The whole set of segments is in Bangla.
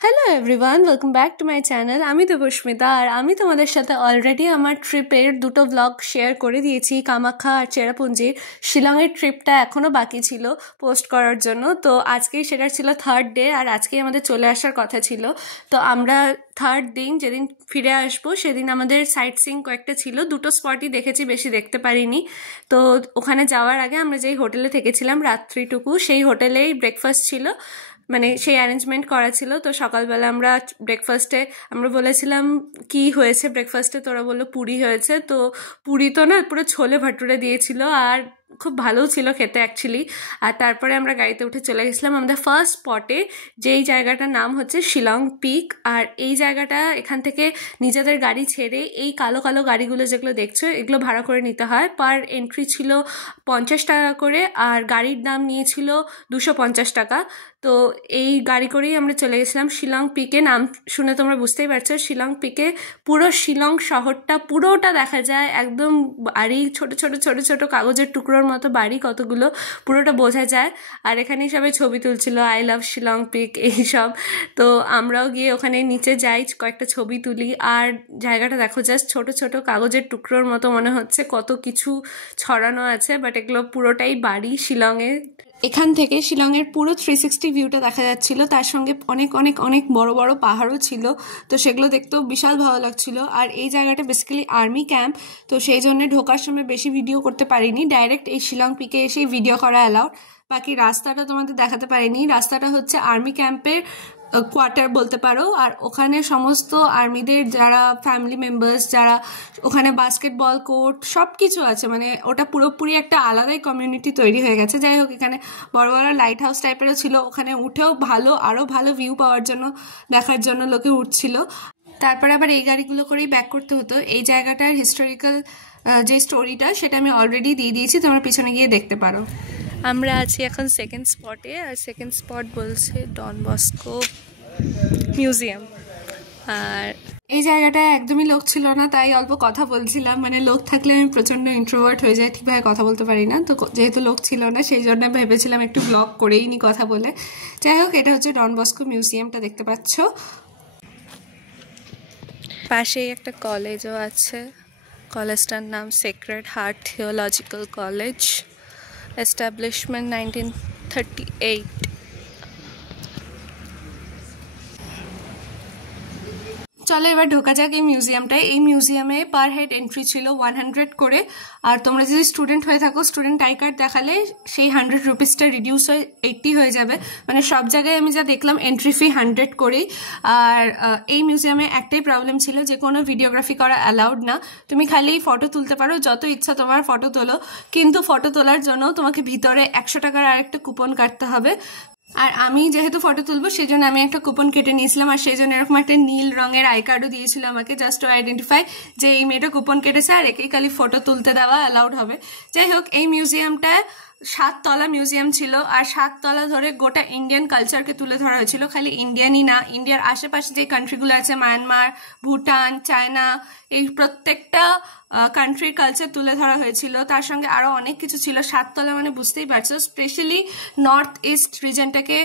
Hello everyone, welcome back to my channel. আমি দেবস্মিতা, আর আমি তোমাদের সাথে অলরেডি আমার ট্রিপের দুটো ব্লগ শেয়ার করে দিয়েছি, কামাখ্যা আর চেরাপুঞ্জির। শিলংয়ের ট্রিপটা এখনও বাকি ছিল পোস্ট করার জন্য, তো আজকেই সেটা ছিল থার্ড ডে, আর আজকেই আমাদের চলে আসার কথা ছিল। তো আমরা থার্ড দিন যেদিন ফিরে আসবো সেদিন আমাদের সাইট সিইং কয়েকটা ছিল, দুটো স্পটই দেখেছি, বেশি দেখতে পারিনি। তো ওখানে যাওয়ার আগে আমরা যেই হোটেলে থেকেছিলাম রাত্রিটুকু, সেই হোটেলেই ব্রেকফাস্ট ছিল, মানে সেই অ্যারেঞ্জমেন্ট করা ছিল। তো সকালবেলা আমরা ব্রেকফাস্টে আমরা বলেছিলাম কি হয়েছে ব্রেকফাস্টে, তোরা বললো পুরি হয়েছে। তো পুরি তো না, পুরো ছোলে ভাটুরে দিয়েছিল, আর খুব ভালো ছিল খেতে অ্যাকচুয়ালি। আর তারপরে আমরা গাড়িতে উঠে চলে গেছিলাম আমাদের ফার্স্ট স্পটে, যেই জায়গাটার নাম হচ্ছে শিলং পিক। আর এই জায়গাটা এখান থেকে নিজেদের গাড়ি ছেড়ে এই কালো কালো গাড়িগুলো যেগুলো দেখছো এগুলো ভাড়া করে নিতে হয়। পার এন্ট্রি ছিল 50 টাকা করে, আর গাড়ির দাম নিয়েছিল 250 টাকা। তো এই গাড়ি করেই আমরা চলে গেছিলাম শিলং পিকে। নাম শুনে তোমরা বুঝতেই পারছো, শিলং পিকে পুরো শিলং শহরটা পুরোটা দেখা যায়, একদম বাড়ি ছোট ছোট ছোট ছোট কাগজের টুকরোর মতো বাড়ি কতগুলো, পুরোটা বোঝা যায়। আর এখানেই সবাই ছবি তুলছিল, আই লাভ শিলং পিক এইসব। তো আমরাও গিয়ে ওখানে নিচে যাই, কয়েকটা ছবি তুলি। আর জায়গাটা দেখো, জাস্ট ছোট ছোট কাগজের টুকরোর মতো মনে হচ্ছে, কত কিছু ছড়ানো আছে, বাট এগুলো পুরোটাই বাড়ি শিলংয়ে। এখান থেকে শিলংয়ের পুরো 360 ভিউটা দেখা যাচ্ছিল, তার সঙ্গে অনেক অনেক অনেক বড় বড় পাহাড়ও ছিল। তো সেগুলো দেখতেও বিশাল ভালো লাগছিল। আর এই জায়গাটা বেসিক্যালি আর্মি ক্যাম্প, তো সেই জন্য ঢোকার সময় বেশি ভিডিও করতে পারিনি, ডাইরেক্ট এই শিলং পিকে এসেই ভিডিও করা অ্যালাউড। বাকি রাস্তাটা তোমাদের দেখাতে পারিনি। রাস্তাটা হচ্ছে আর্মি ক্যাম্পের কোয়ার্টার বলতে পারো, আর ওখানে সমস্ত আর্মিদের যারা ফ্যামিলি মেম্বার্স, যারা ওখানে বাস্কেটবল কোর্ট সব কিছু আছে, মানে ওটা পুরোপুরি একটা আলাদাই কমিউনিটি তৈরি হয়ে গেছে। যাই হোক, এখানে বড় বড় লাইট হাউস টাইপেরও ছিল, ওখানে উঠেও আরও ভালো ভিউ পাওয়ার জন্য, দেখার জন্য লোকে উঠছিল। তারপরে আবার এই গাড়িগুলো করেই ব্যাক করতে হতো। এই জায়গাটার হিস্টোরিক্যাল যে স্টোরিটা সেটা আমি অলরেডি দিয়ে দিয়েছি, তোমরা পিছনে গিয়ে দেখতে পারো। আমরা আছি এখন সেকেন্ড স্পটে, আর সেকেন্ড স্পট বলছে ডন বস্কো মিউজিয়াম। আর এই জায়গাটায় একদমই লোক ছিল না, তাই অল্প কথা বলছিলাম। মানে লোক থাকলে আমি প্রচণ্ড ইন্ট্রোভার্ট হয়ে যাই, ঠিকভাবে কথা বলতে পারি না। তো যেহেতু লোক ছিল না, সেই জন্য ভেবেছিলাম একটু ব্লগ করেই নি কথা বলে। যাই হোক, এটা হচ্ছে ডন বস্কো মিউজিয়ামটা, দেখতে পাচ্ছ। পাশেই একটা কলেজও আছে, কলেজটার নাম sacred heart theological college, establishment 1938। চলো এবার ঢোকা যাক এই মিউজিয়ামটায়। এই মিউজিয়ামে পার হেড এন্ট্রি ছিল 100 করে, আর তোমরা যদি স্টুডেন্ট হয়ে থাকো, স্টুডেন্ট আই কার্ড দেখালে সেই 100 রুপিসটা রিডিউস হয়ে 80 হয়ে যাবে। মানে সব জায়গায় আমি যা দেখলাম এন্ট্রি ফি 100 করেই। আর এই মিউজিয়ামে একটাই প্রবলেম ছিল, যে কোনো ভিডিওগ্রাফি করা অ্যালাউড না। তুমি খালি ফটো তুলতে পারো, যত ইচ্ছা তোমার ফটো তোলো, কিন্তু ফটো তোলার জন্য তোমাকে ভিতরে 100 টাকার আরেকটা কুপন কাটতে হবে। আর আমি যেহেতু ফটো তুলবো সেই জন্য আমি একটা কুপন কেটে নিয়েছিলাম, আর সেই জন্য এরকম একটা নীল রঙের আই কার্ডও দিয়েছিল আমাকে, জাস্ট টু আইডেন্টিফাই যে এই মেয়েটা কুপন কেটেছে, আর একেই খালি ফটো তুলতে দেওয়া অ্যালাউড হবে। যাই হোক, এই মিউজিয়ামটা 7 তলা মিউজিয়াম ছিল, আর 7 তলা ধরে গোটা ইন্ডিয়ান কালচারকে তুলে ধরা হয়েছিল। খালি ইন্ডিয়ানই না, ইন্ডিয়ার আশেপাশে যে কান্ট্রিগুলো আছে, মায়ানমার, ভুটান, চায়না, এই প্রত্যেকটা কান্ট্রির কালচার তুলে ধরা হয়েছিল। তার সঙ্গে আরও অনেক কিছু ছিল। 7 তলা মানে বুঝতেই পারছো, স্পেশালি নর্থ ইস্ট রিজনটাকে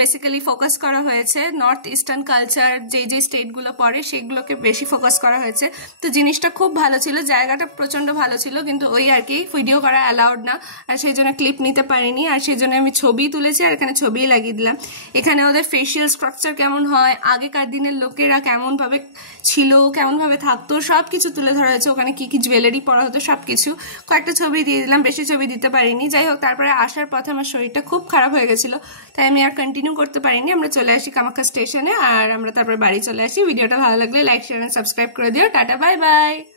বেসিক্যালি ফোকাস করা হয়েছে। নর্থ ইস্টার্ন কালচার যে স্টেটগুলো পড়ে সেগুলোকে বেশি ফোকাস করা হয়েছে। তো জিনিসটা খুব ভালো ছিল, জায়গাটা প্রচণ্ড ভালো ছিল, কিন্তু ওই আর কি ভিডিও করা অ্যালাউড না, আর সেই জন্য ক্লিপ নিতে পারিনি। আর সেই জন্য আমি ছবি তুলেছি, আর এখানে ছবি লাগিয়ে দিলাম। এখানে ওদের ফেসিয়াল স্ট্রাকচার কেমন হয়, আগেকার দিনের লোকেরা কেমনভাবে ছিল, কেমনভাবে থাকতো, সব কিছু তুলে ধরা হয়েছে। ওখানে কি কি জুয়েলারি পরা হতো সব কিছু, কয়েকটা ছবি দিয়ে দিলাম, বেশি ছবি দিতে পারিনি। যাই হোক, তারপরে আসার পথে আমার শরীরটা খুব খারাপ হয়ে গেছিলো, তাই আমি আর কন্টিনিউ করতে পারিনি। আমরা চলে আসি কামাখ্যা স্টেশনে, আর আমরা তারপরে বাড়ি চলে আসি। ভিডিওটা ভালো লাগলে লাইক, শেয়ার এন্ড সাবস্ক্রাইব করে দিও। Tata, bye bye.